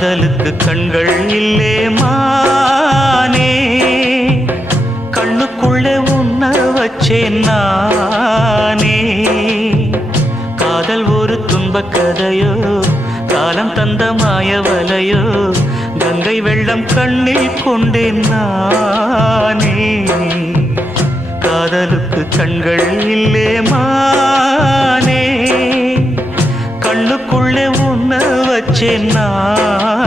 காதலுக்கு கண்கள் இல்லே மானே, கண்ணுக்குள்ளே உன்ன வச்சேன் நானே. காதல் ஒரு துன்பக் கதையோ, காலம் தந்த மாயவலையோ, கங்கை வெள்ளம் கண்ணில் கொண்டேன் நானே. காதலுக்கு கண்கள் இல்லே மானே, கண்ணுக்குள்ளே உன்ன வச்சேன் நான்.